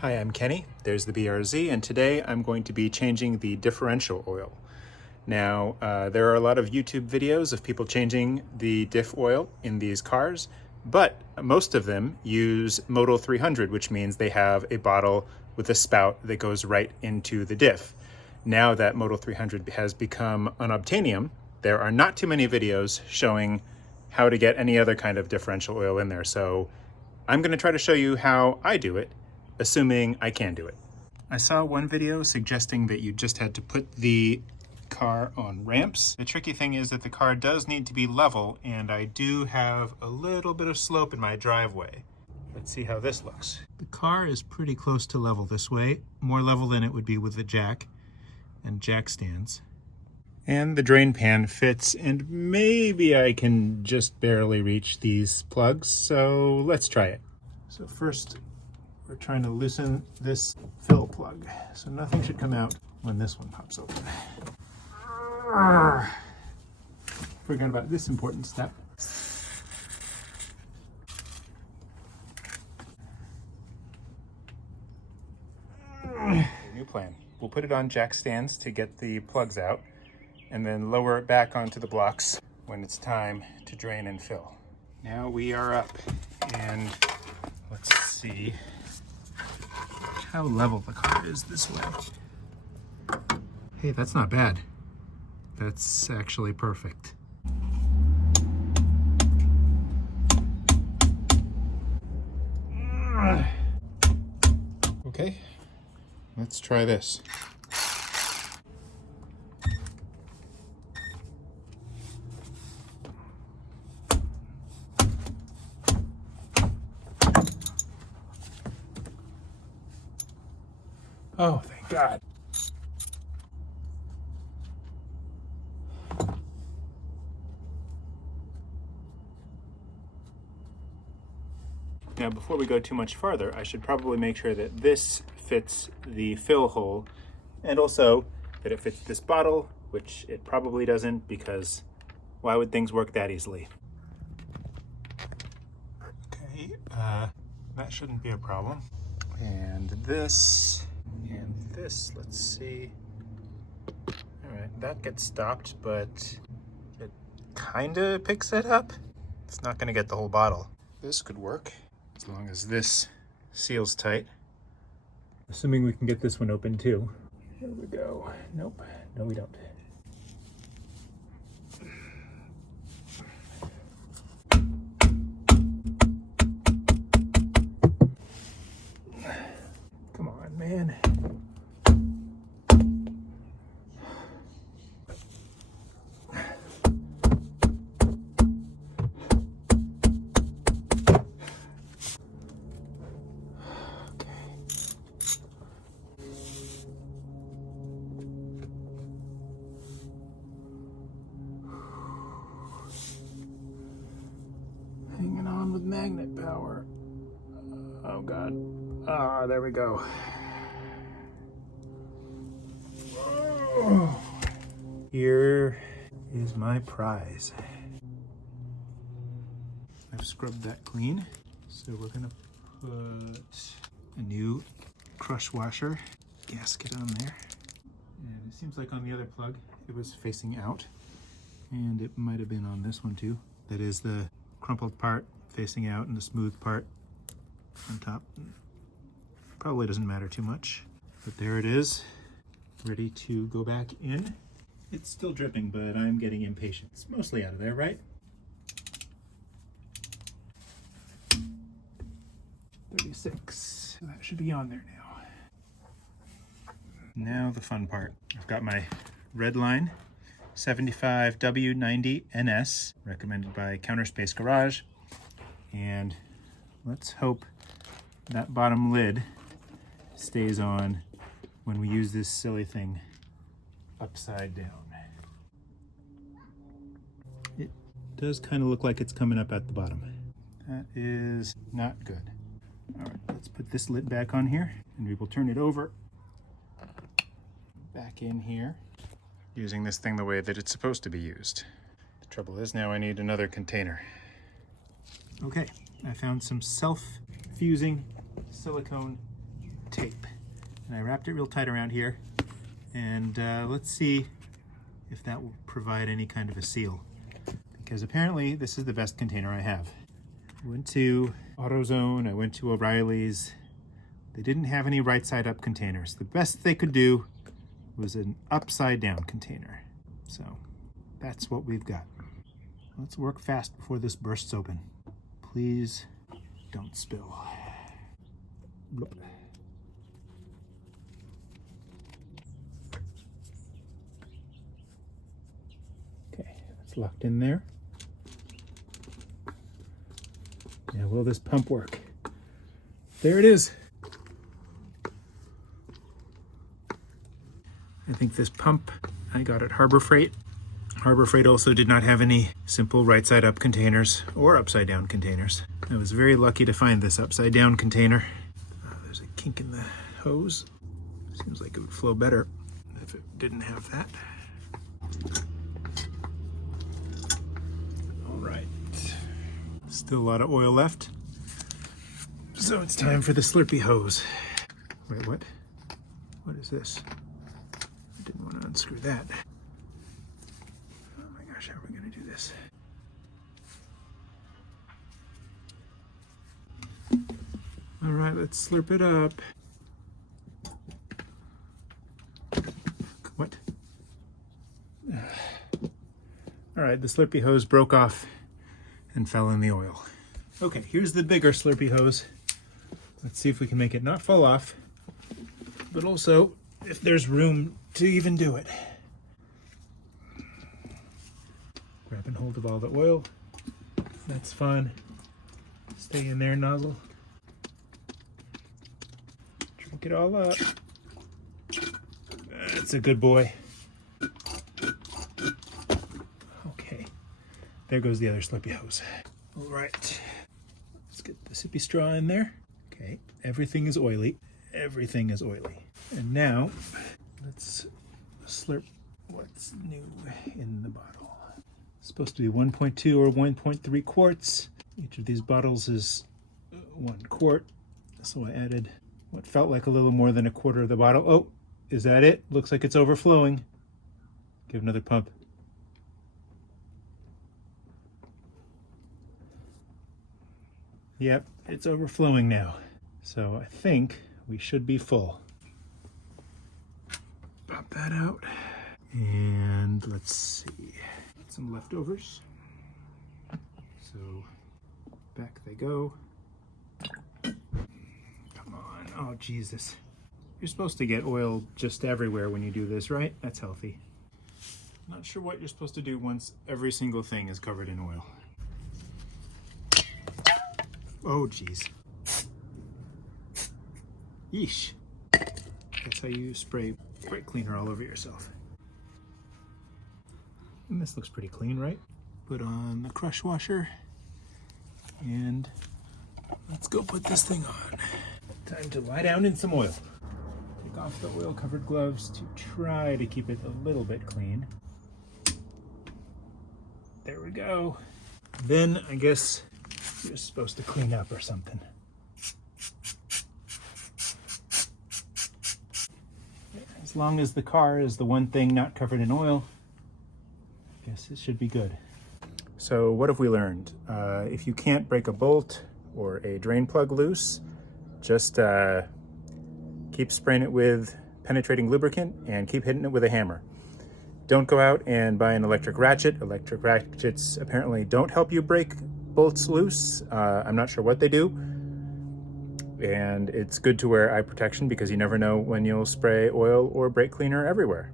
Hi, I'm Kenny. There's the BRZ, and today I'm going to be changing the differential oil. Now, there are a lot of YouTube videos of people changing the diff oil in these cars, but most of them use Motul 300, which means they have a bottle with a spout that goes right into the diff. Now that Motul 300 has become unobtainium, there are not too many videos showing how to get any other kind of differential oil in there. So I'm going to try to show you how I do it, assuming I can do it. I saw one video suggesting that you just had to put the car on ramps. The tricky thing is that the car does need to be level, and I do have a little bit of slope in my driveway. Let's see how this looks. The car is pretty close to level this way, more level than it would be with the jack and jack stands. And the drain pan fits, and maybe I can just barely reach these plugs, so let's try it. So first, we're trying to loosen this fill plug, so nothing should come out when this one pops open. Forgot about this important step. New plan. We'll put it on jack stands to get the plugs out, and then lower it back onto the blocks when it's time to drain and fill. Now we are up, and let's see how level the car is this way. Hey, that's not bad. That's actually perfect. Okay, let's try this. Oh, thank God. Now, before we go too much farther, I should probably make sure that this fits the fill hole, and also that it fits this bottle, which it probably doesn't, because why would things work that easily? Okay, that shouldn't be a problem. And this, let's see. All right, that gets stopped, but it kinda picks it up. It's not gonna get the whole bottle. This could work, as long as this seals tight. Assuming we can get this one open too. Here we go. Nope, no we don't. Come on, man. Hanging on with magnet power. Oh God. Ah, there we go. Oh. Here is my prize. I've scrubbed that clean. So we're gonna put a new crush washer gasket on there. And it seems like on the other plug, it was facing out. And it might have been on this one too. That is the crumpled part facing out and the smooth part on top. Probably doesn't matter too much, but there it is, ready to go back in. It's still dripping, but I'm getting impatient. It's mostly out of there, right? 36. That should be on there now. Now the fun part. I've got my red line 75W90NS, recommended by Counterspace Garage. And let's hope that bottom lid stays on when we use this silly thing upside down. It does kind of look like it's coming up at the bottom. That is not good. All right, let's put this lid back on here, and we will turn it over back in here, using this thing the way that it's supposed to be used. The trouble is now I need another container. Okay, I found some self-fusing silicone tape. And I wrapped it real tight around here. And let's see if that will provide any kind of a seal. Because apparently this is the best container I have. I went to AutoZone, I went to O'Reilly's. They didn't have any right side up containers. The best they could do was an upside down container. So that's what we've got. Let's work fast before this bursts open. Please don't spill. Bloop. Okay, that's locked in there. Now, will this pump work? There it is. I think this pump I got at Harbor Freight. Harbor Freight also did not have any simple right side up containers or upside down containers. I was very lucky to find this upside down container. There's a kink in the hose. Seems like it would flow better if it didn't have that. All right, still a lot of oil left. So it's time for the Slurpee hose. Wait, what? What is this? I didn't want to unscrew that. How are we going to do this? All right, let's slurp it up. What? All right, the Slurpee hose broke off and fell in the oil. Okay, here's the bigger Slurpee hose. Let's see if we can make it not fall off, but also if there's room to even do it. Grabbing hold of all the oil. That's fun. Stay in there, nozzle. Drink it all up. That's a good boy. Okay. There goes the other Slurpee hose. All right. Let's get the sippy straw in there. Okay. Everything is oily. Everything is oily. And now, let's slurp what's new in the bottle. Supposed to be 1.2 or 1.3 quarts. Each of these bottles is 1 quart. So I added what felt like a little more than a quarter of the bottle. Oh, is that it? Looks like it's overflowing. Give another pump. Yep, it's overflowing now. So I think we should be full. Pop that out. And let's see. Some leftovers. So back they go. Come on. Oh, Jesus. You're supposed to get oil just everywhere when you do this, right? That's healthy. Not sure what you're supposed to do once every single thing is covered in oil. Oh, geez. Yeesh. That's how you spray brake cleaner all over yourself. And this looks pretty clean, right? Put on the crush washer and let's go put this thing on. Time to lie down in some oil. Take off the oil-covered gloves to try to keep it a little bit clean. There we go. Then I guess you're supposed to clean up or something. As long as the car is the one thing not covered in oil, I guess it should be good. So what have we learned? If you can't break a bolt or a drain plug loose, just keep spraying it with penetrating lubricant and keep hitting it with a hammer. Don't go out and buy an electric ratchet. Electric ratchets apparently don't help you break bolts loose. I'm not sure what they do. And it's good to wear eye protection because you never know when you'll spray oil or brake cleaner everywhere.